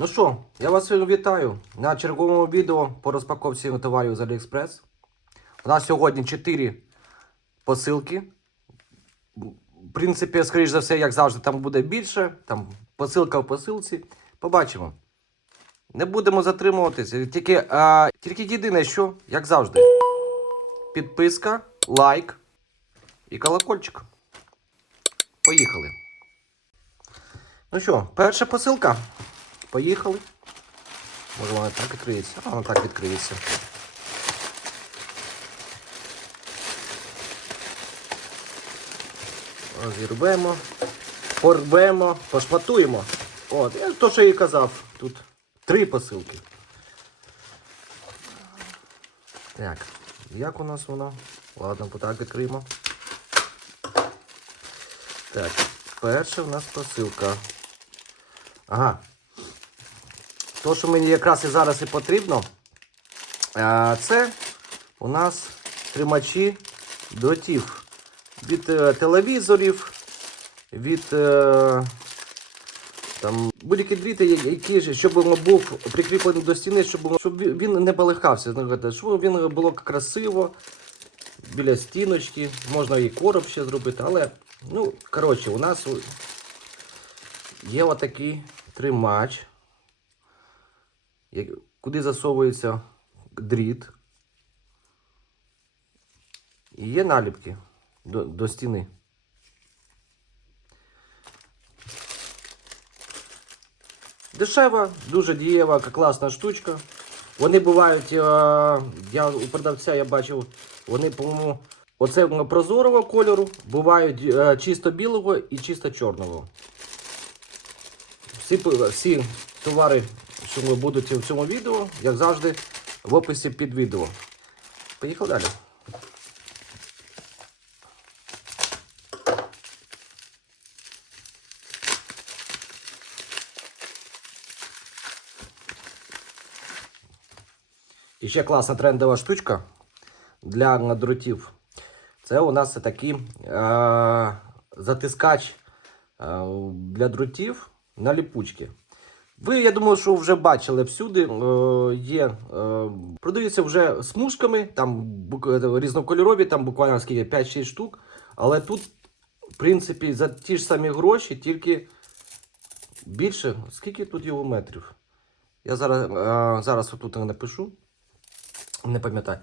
Ну що, я вас вітаю на черговому відео по розпаковці товарів з AliExpress. У нас сьогодні 4 посилки. В принципі, скоріш за все, як завжди, там буде більше. Там посилка в посилці. Побачимо. Не будемо затримуватися. Тільки, а, тільки єдине, що, як завжди, підписка, лайк і колокольчик. Поїхали. Ну що, перша посилка. Поїхали. Може вона так відкриється? А вона так відкриється. Розірвемо, порвемо, пошматуємо. От, я то, що я і казав, тут три посилки. Так, як у нас воно? Ладно, отак відкриємо. Так, перша в нас посилка. Ага. То, що мені якраз і зараз і потрібно, це у нас тримачі дротів. Від е, телевізорів, від е, будь-які дріти, які щоб був прикріплений до стіни, щоб, щоб він- не балихався, щоб він було красиво біля стіночки, можна і короб ще зробити, але, ну, коротше, у нас є отакий тримач, куди засовується дріт. І є наліпки до, до стіни. Дешева, дуже дієва, класна штучка. Вони бувають, е, я у продавця я бачив, вони, по-моєму, оце прозорого кольору, бувають е, чисто білого і чисто чорного. Всі, всі товари, що будуть в цьому відео, як завжди, в описі під відео. Поїхали далі. І ще класна трендова штучка для дротів. Це у нас такий е, затискач е, для дротів на ліпучки. Ви, я думаю, що вже бачили всюди. Е, є, е, продаються вже смужками, там е, різнокольорові, там буквально скільки 5-6 штук. Але тут, в принципі, за ті ж самі гроші, тільки більше. Скільки тут його метрів? Я зараз, е, зараз отут напишу. Не пам'ятаю.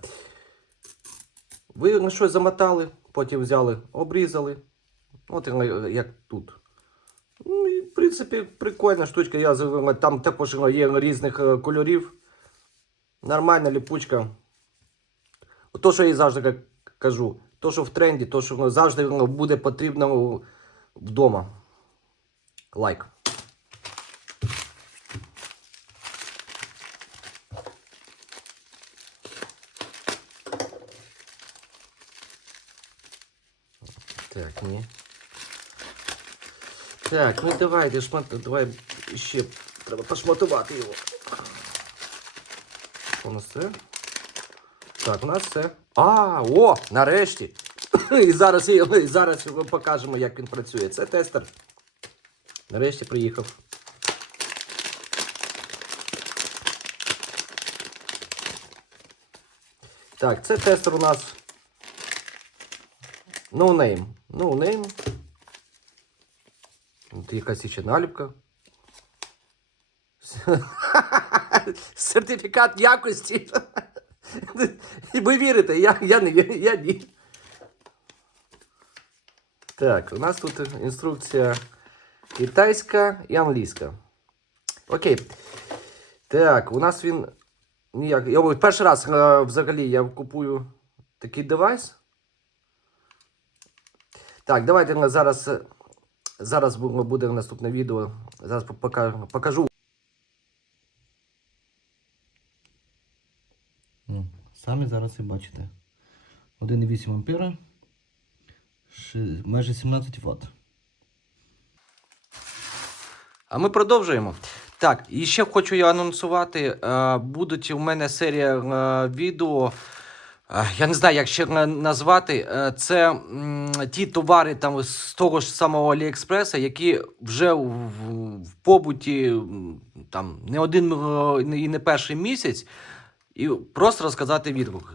Ви на щось замотали, потім взяли, обрізали. От як тут. Ну, і, в принципі, прикольна штучка. Я, там також є різних е, кольорів. Нормальна ліпучка. То, що я завжди кажу, то, що в тренді, то, що завжди буде потрібно вдома. Лайк. Так, ні. Так, ну давайте шмат, давай ще треба пошматувати його. У нас це? Так, у нас це. А, о, нарешті. І зараз, і зараз ми покажемо, як він працює. Це тестер. Нарешті приїхав. Так, це тестер у нас. No name. No name. Тут якась ще наліпка. Сертифікат якості. І ви вірите, я, я, не, я ні. Так, у нас тут інструкція китайська і англійська. Окей. Так, у нас він. Ніяк. Я перший раз е, взагалі я купую такий девайс. Так, давайте зараз. Зараз буде наступне відео. Зараз покажу. Ну, Самі зараз і бачите. 1,8 ампера. Майже 17 Вт. А ми продовжуємо. Так, і ще хочу я анонсувати. е, Будуть у мене серія е, відео Я не знаю, як ще назвати. Е, Це ті товари там з того ж самого Аліекспреса, які вже в, в- в побуті там не один е, і не перший місяць, і просто розказати відгук.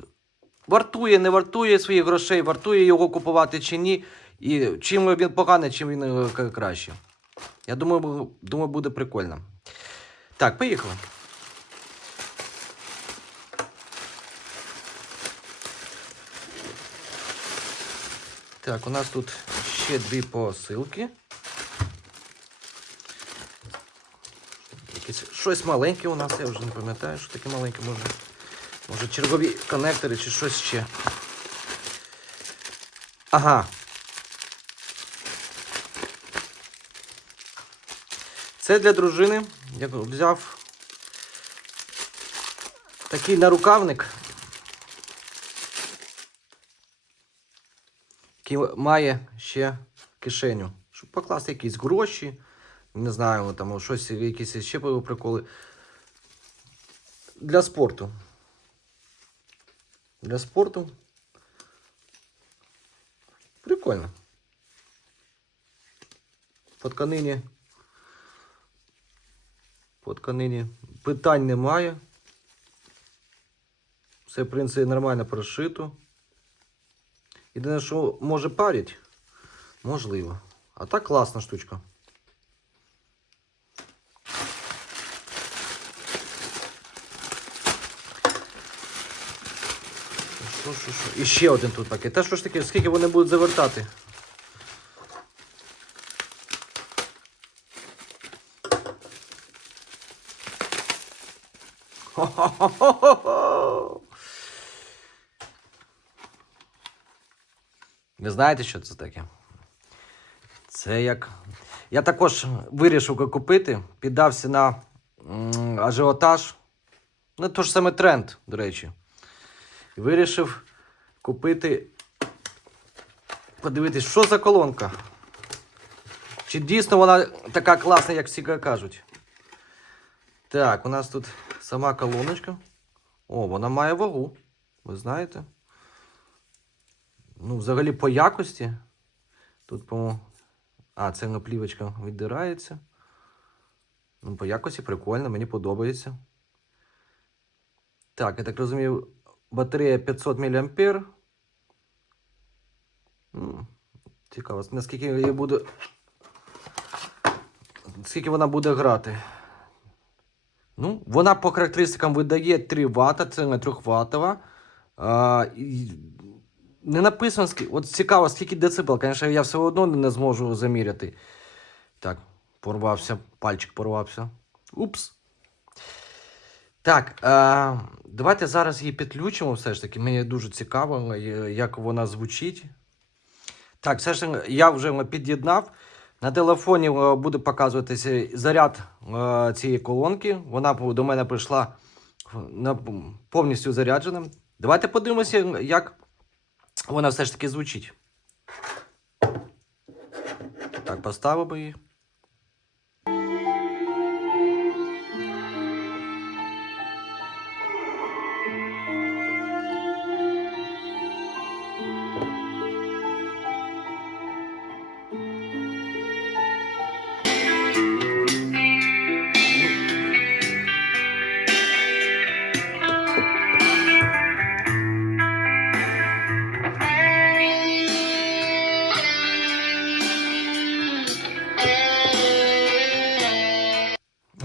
Вартує, не вартує своїх грошей, вартує його купувати чи ні. І чим він поганий, чим він е, краще. Я думаю, думаю, буде прикольно. Так, поїхали. Так, у нас тут ще дві посилки. Якесь щось маленьке у нас, я вже не пам'ятаю, що таке маленьке може. Може чергові коннектори чи щось ще. Ага. Це для дружини. Я взяв такий нарукавник. Який має ще кишеню, щоб покласти якісь гроші, не знаю, там щось, якісь ще приколи. Для спорту. Для спорту. Прикольно. По тканині. По тканині питань немає. Все, в принципі, нормально прошито. Єдине, що може парить, можливо. А так класна штучка. Що, що, що? І ще один тут пакет. Та що ж таке, скільки вони будуть завертати? Хо-хо-хо-хо-хо! Ви знаєте, що це таке? Це як. Я також вирішив купити, піддався на ажіотаж. Ну, то ж саме тренд, до речі. Вирішив купити. Подивитись, що за колонка. Чи дійсно вона така класна, як всі кажуть. Так, у нас тут сама колоночка. О, вона має вагу. Ви знаєте? Ну, взагалі по якості. Тут, по А, це наплівочка віддирається. Ну, по якості прикольно, мені подобається. Так, я так розумію, батарея 500 мА. М, Цікаво, наскільки я буду. Скільки вона буде грати. Ну, вона по характеристикам видає 3 Вт, це не 3 Вт. Не написано. От цікаво, скільки децибел. Звісно, я все одно не зможу заміряти. Так, порвався, пальчик порвався. Упс. Так, е, давайте зараз її підключимо все ж таки. Мені дуже цікаво, е, як вона звучить. Так, все ж таки, я вже під'єднав. На телефоні е, буде показуватися заряд е, цієї колонки. Вона до мене прийшла повністю заряджена. Давайте подивимося, як вона все ж таки звучить. Так, поставимо її.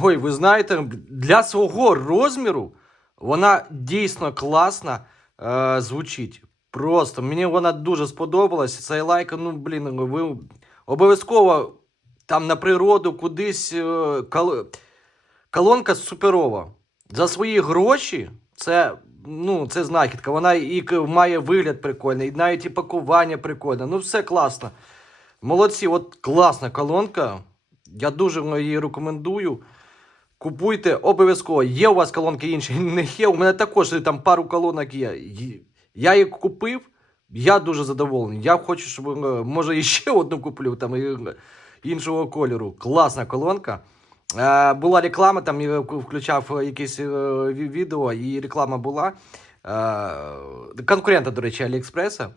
Ой, ви знаєте, для свого розміру вона дійсно класно е, звучить. Просто мені вона дуже сподобалась. Цей лайк, ну блін, ви обов'язково там на природу кудись. Е, кол... Колонка суперова. За свої гроші це, ну, це знахідка. Вона і має вигляд прикольний, і навіть і пакування прикольне. Ну, все класно. Молодці, от класна колонка. Я дуже її рекомендую. Купуйте обов'язково. Є у вас колонки інші, не є. У мене також там пару колонок є. Я їх купив, я дуже задоволений. Я хочу, щоб е, може іще одну куплю там іншого кольору. Класна колонка. Е, була реклама, там я включав якесь е, відео, і реклама була. е, конкурента, до речі, Аліекспреса. Е,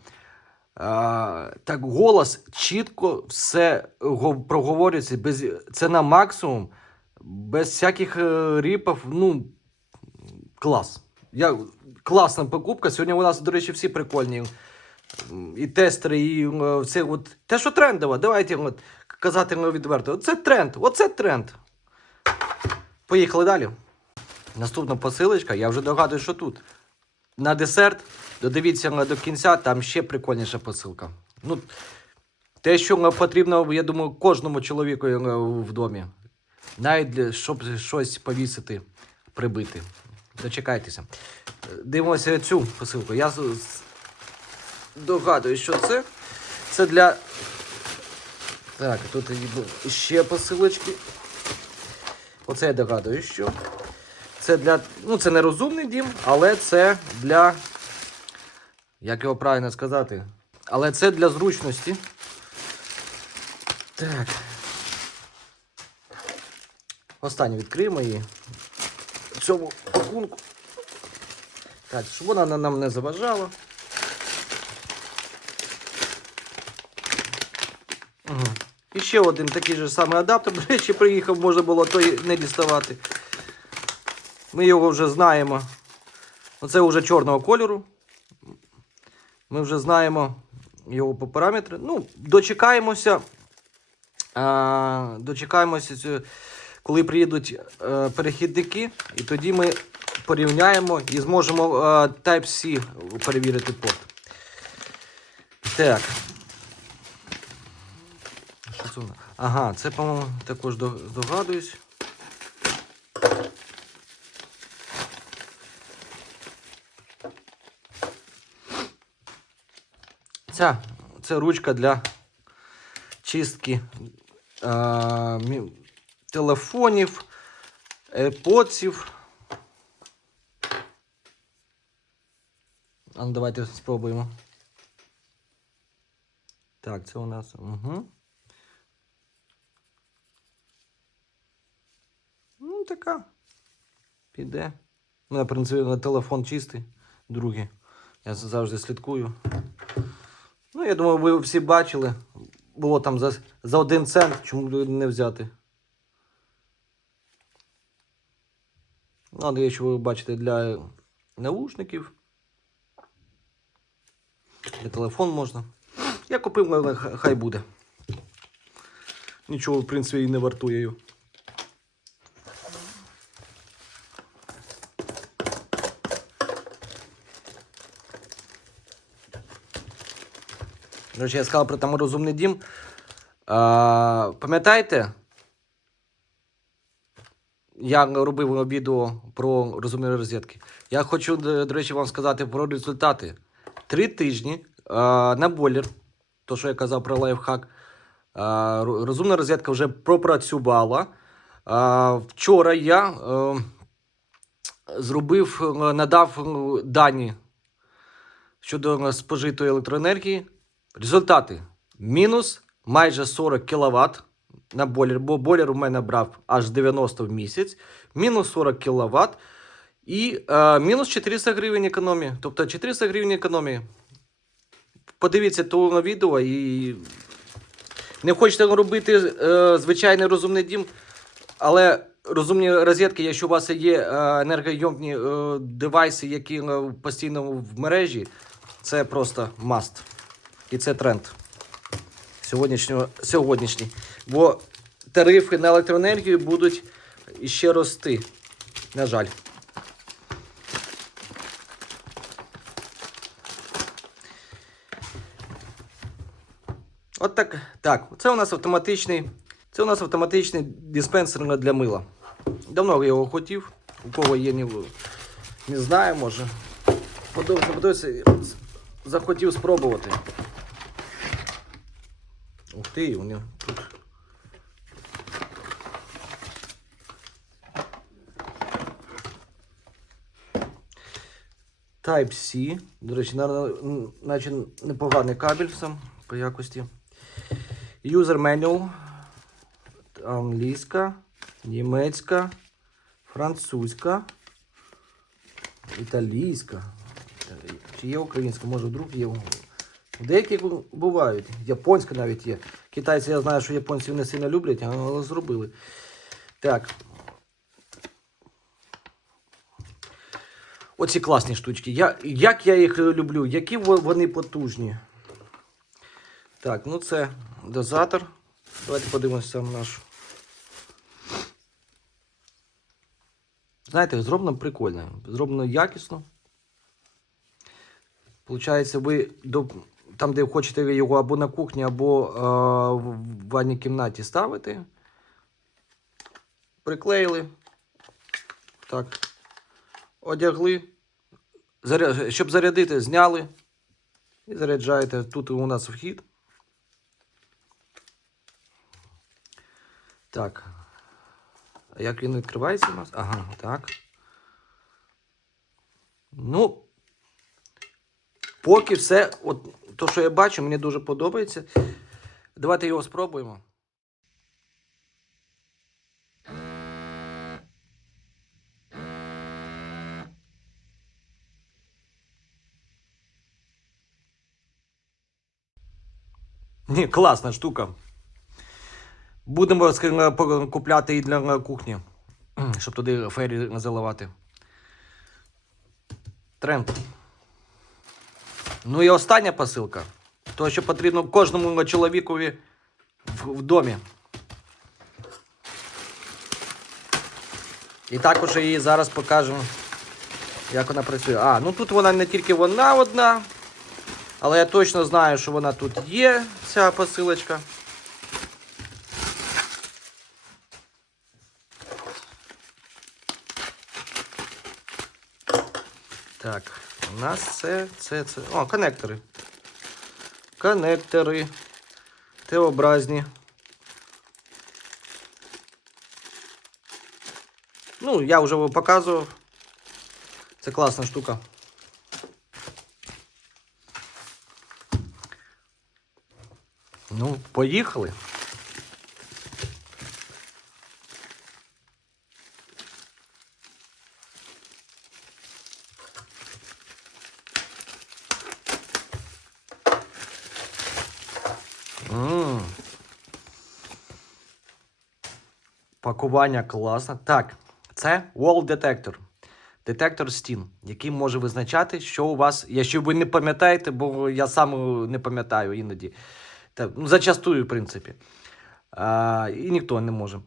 так голос чітко все проговорюється, це на максимум, без всяких е, ріпів. Ну, клас. Я, класна покупка. Сьогодні у нас, до речі, всі прикольні. І тестери, і е, все. От, те, що трендово, давайте от, казати відверто. Це тренд, оце тренд. Поїхали далі. Наступна посилочка, я вже догадую, що тут. На десерт, додивіться до кінця, там ще прикольніша посилка. Ну, те, що потрібно, я думаю, кожному чоловіку е, в домі. Навіть для, щоб щось повісити, прибити. Дочекайтеся. Дивимося цю посилку. Я з- з- догадую, що це. Це для. Так, тут ще посилочки. Оце я догадую, що. Це для. Ну, це не розумний дім, але це для. Як його правильно сказати? Але це для зручності. Так. Останнє відкриємо її. В цьому пакунку. Так, щоб вона нам не заважала. Угу. І ще один такий же самий адаптер. До речі, приїхав, можна було той не діставати. Ми його вже знаємо. Оце вже чорного кольору. Ми вже знаємо його по параметрам. Ну, дочекаємося. А, дочекаємося, цю- коли приїдуть е, перехідники, і тоді ми порівняємо і зможемо е, Type-C перевірити порт. Так. Що це? Ага, це, по-моєму, також до- здогадуюсь. Ця, це ручка для чистки мі- телефонів, AirPods. А ну давайте спробуємо. Так, це у нас. Угу. Ну, така. Піде. У мене, в принципі, на телефон чистий, другий. Я завжди слідкую. Ну, я думаю, ви всі бачили. Було там за, за один цент, чому не взяти. Ну, але якщо ви бачите для наушників. Для телефон можна. Я купив, але хай буде. Нічого, в принципі, і не вартує. До речі, я сказав про там розумний дім. Пам'ятаєте? Я робив відео про розумні розетки. Я хочу, до до речі, вам сказати про результати. Три тижні а, на бойлер, то, що я казав про лайфхак. А, розумна розетка вже пропрацювала. А, вчора я е, зробив, е, надав е, дані щодо спожитої електроенергії. Результати: мінус майже 40 кВт на бойлер, бо бойлер у мене брав аж 90 в місяць, мінус 40 кВт і е, мінус 400 гривень економії. Тобто 400 гривень економії. Подивіться то на відео і не хочете робити е, звичайний розумний дім, але розумні розетки, якщо у вас є е, енергойомні е, девайси, які е, постійно в мережі, це просто маст. І це тренд сьогоднішнього, сьогоднішній. Бо тарифи на електроенергію будуть іще рости. На жаль. От так. Так, це у нас автоматичний. Це у нас автоматичний диспенсер для мила. Давно я його хотів. У кого є, не, не знаю, може. Подобається, подобається. Захотів спробувати. Ух ти, у нього тут. Type-C. До речі, на- наче непоганий кабель сам по якості. User manual. Англійська, німецька, французька, італійська. Чи є українська, може вдруг є. Деякі бувають. Японська навіть є. Китайці, я знаю, що японці не сильно люблять, але зробили. Так. Оці класні штучки. Я, як я їх люблю, які вони потужні. Так, ну це дозатор. Давайте подивимося сам наш. Знаєте, зроблено прикольно, зроблено якісно. Получається, ви до, там, де хочете ви його або на кухні, або е, в ванній кімнаті ставити. Приклеїли. Так. Одягли. Щоб зарядити, зняли. І заряджаєте. Тут у нас вхід. Так. А як він відкривається у нас? Ага, так. Ну, поки все, от то, що я бачу, мені дуже подобається. Давайте його спробуємо. Ні, класна штука. Будемо купляти і для кухні, щоб туди фері заливати. Тренд. Ну і остання посилка. То, що потрібно кожному чоловікові в, в домі. І також її зараз покажемо, як вона працює. А, ну тут вона не тільки вона одна, але я точно знаю, що вона тут є, ця посилочка. Так, у нас це, це, це. О, коннектори. Коннектори. Т-образні. Ну, я вже показував. Це класна штука. Ну, поїхали. Пакування класне. Так, це Wall Detector. Детектор стін, який може визначати, що у вас. Якщо ви не пам'ятаєте, бо я сам не пам'ятаю іноді. Та, ну, зачастую, в принципі. А, і ніхто не може.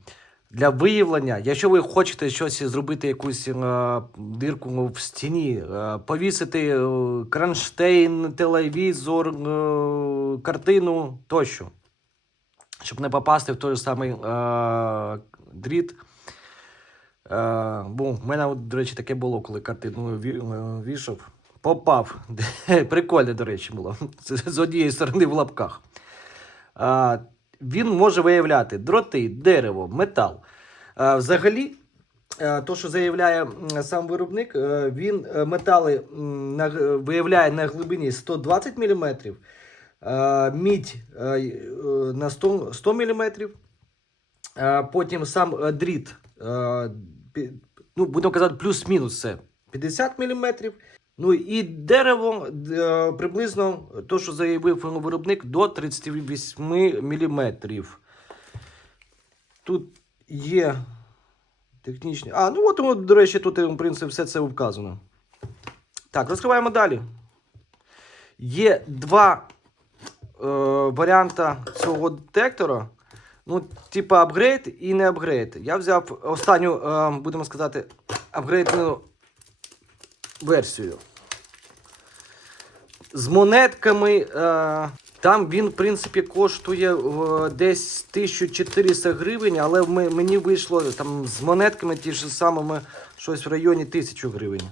Для виявлення, якщо ви хочете щось зробити, якусь е, дирку в стіні, е, повісити е, кронштейн, телевізор, е, картину тощо, щоб не попасти в той самий е, дріт. Е, бо в мене, до речі, таке було, коли картину вішав. Попав. Прикольно, до речі, було. З однієї сторони в лапках. Він може виявляти дроти, дерево, метал. Взагалі, е, то, що заявляє сам виробник, е, він е, метали виявляє на глибині 120 мм, мідь на 100, 100 мм, потім сам дріт, ну, будемо казати, плюс-мінус це 50 мм. Ну і дерево е, приблизно то, що заявив виробник, до 38 мм. Тут є технічні. А, ну от, до речі, тут, в принципі, все це вказано. Так, розкриваємо далі. Є два е, варіанти цього детектора. Ну, типа апгрейд і не апгрейд. Я взяв останню, е, будемо сказати, апгрейдну версію. З монетками. Е, там він, в принципі, коштує е, десь 1400 гривень, але мені вийшло там з монетками ті ж самими щось в районі 1000 гривень.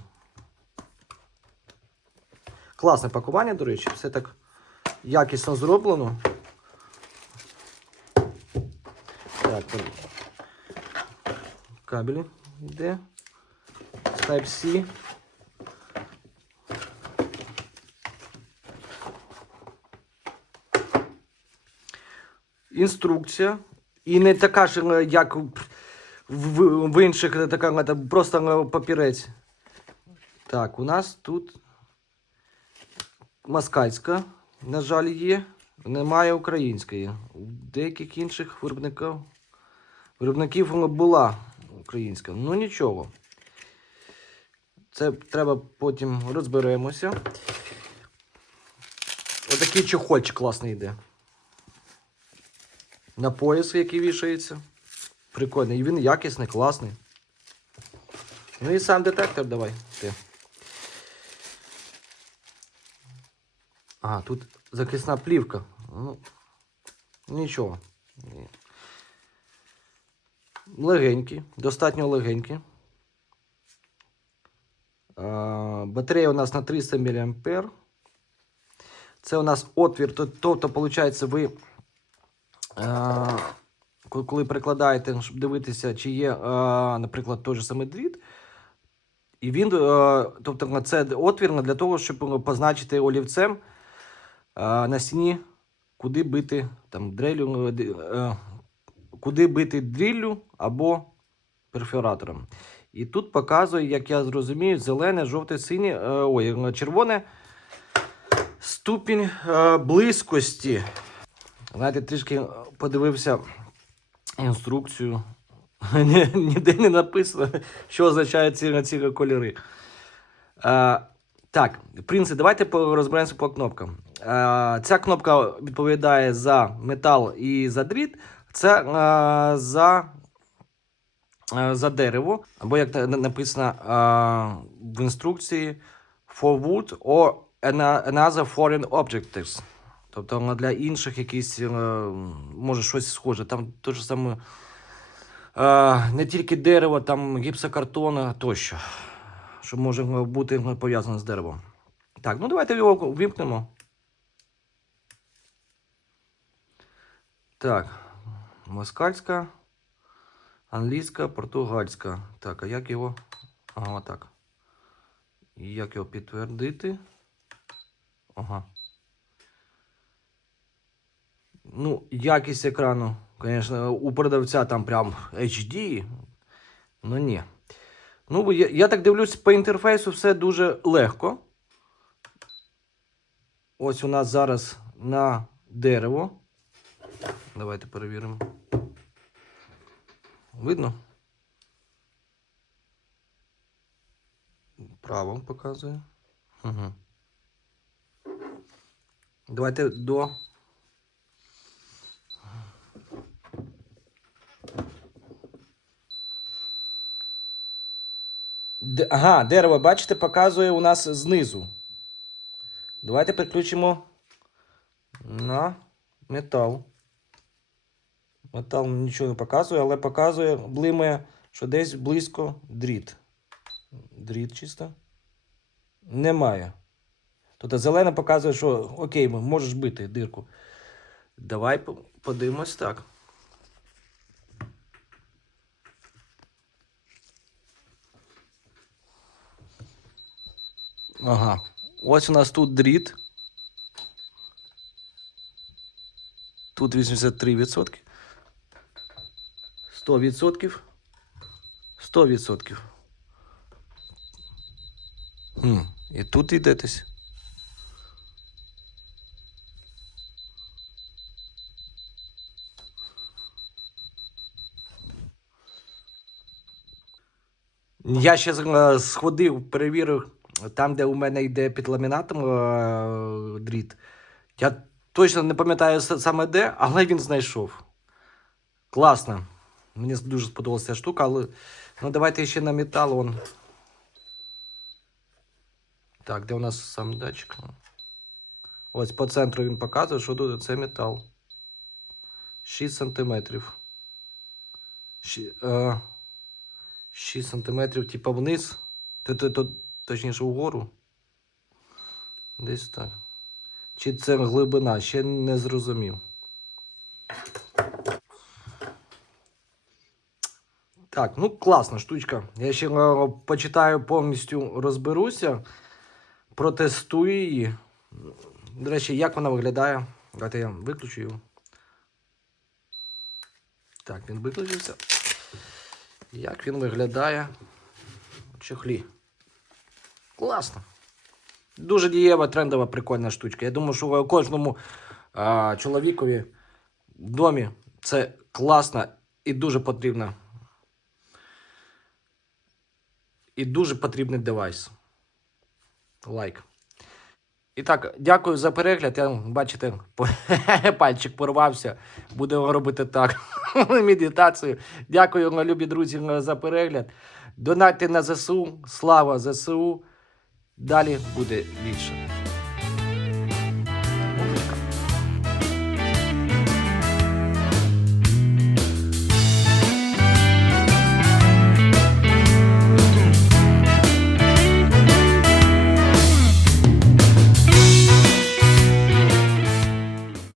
Класне пакування, до речі, все так якісно зроблено. Так, кабелі йде. Type-C. Інструкція. І не така ж, е, як в, інших, е, така е, просто папірець. Так, у нас тут москальська, на жаль, є. Немає української. У деяких інших виробників, виробників була українська. Ну нічого. Це треба потім розберемося. Отакий чохольчик класний йде. На пояс, який вішається. Прикольний. І він якісний, класний. Ну і сам детектор давай. Ти. А, тут захисна плівка. Ну, нічого. Ні. Легенький, достатньо легенький. Батарея у нас на 300 мА. Це у нас отвір, то- тобто, виходить, ви, коли перекладаєте, щоб дивитися, чи є, наприклад, той же самий дріт. І він, е, тобто, це отвір для того, щоб позначити олівцем на стіні, куди бити там дрелю, е, е, куди бити дріллю або перфоратором. І тут показує, як я зрозумію, зелене, жовте, синє, ой, червоне ступінь близькості. Знаєте, трішки подивився інструкцію. Ніде не написано, що означають ці, ці кольори. Е, так, в принципі, давайте розберемося по кнопкам. Е, ця кнопка відповідає за метал і за дріт. Це е, за, е, за дерево, або як написано е, в інструкції for wood or another foreign objects. Тобто для інших якісь, е, може щось схоже. Там те ж саме е, не тільки дерево, там гіпсокартон тощо, що може бути пов'язано з деревом. Так, ну давайте його вімкнемо. Так, москальська, англійська, португальська. Так, а як його. Ага, так. Як його підтвердити? Ага. Ну, якість екрану, звісно, у продавця там прям HD. Ну ні. Ну, я, я так дивлюсь, по інтерфейсу все дуже легко. Ось у нас зараз на дерево. Давайте перевіримо. Видно? Право показує. Угу. Давайте до. Ага, дерево, бачите, показує у нас знизу. Давайте підключимо на метал. Метал нічого не показує, але показує, блимає, що десь близько дріт. Дріт чисто. Немає. Тобто зелене показує, що окей, можеш бити дирку. Давай подивимось так. Ага. Ось у нас тут дріт. Тут 83%. 100%. 100%. Хм. І тут йдетесь. Я ще з- сходив, перевірив там, де у мене йде під ламінатом е, дріт. Я точно не пам'ятаю саме де, але він знайшов. Класно. Мені дуже сподобалася ця штука, але ну давайте ще на метал. Вон. Так, де у нас сам датчик? Ось по центру він показує, що тут це метал. 6 сантиметрів. Ші, е, 6 сантиметрів, типа вниз. То, то, то, точніше вгору. Десь так. Чи це глибина? Ще не зрозумів. Так, ну класна штучка. Я ще е, почитаю повністю розберуся, протестую її. До речі, як вона виглядає? Давайте я виключу його. Так, він виключився. Як він виглядає в чохлі? Класно. Дуже дієва, трендова, прикольна штучка. Я думаю, що кожному а, чоловікові в домі це класна і дуже потрібна. І дуже потрібний девайс. Лайк. І так, дякую за перегляд. Я, бачите, пальчик порвався. Будемо робити так. Медитацію. Дякую, любі друзі, за перегляд. Донатьте на ЗСУ. Слава ЗСУ. Далі буде більше.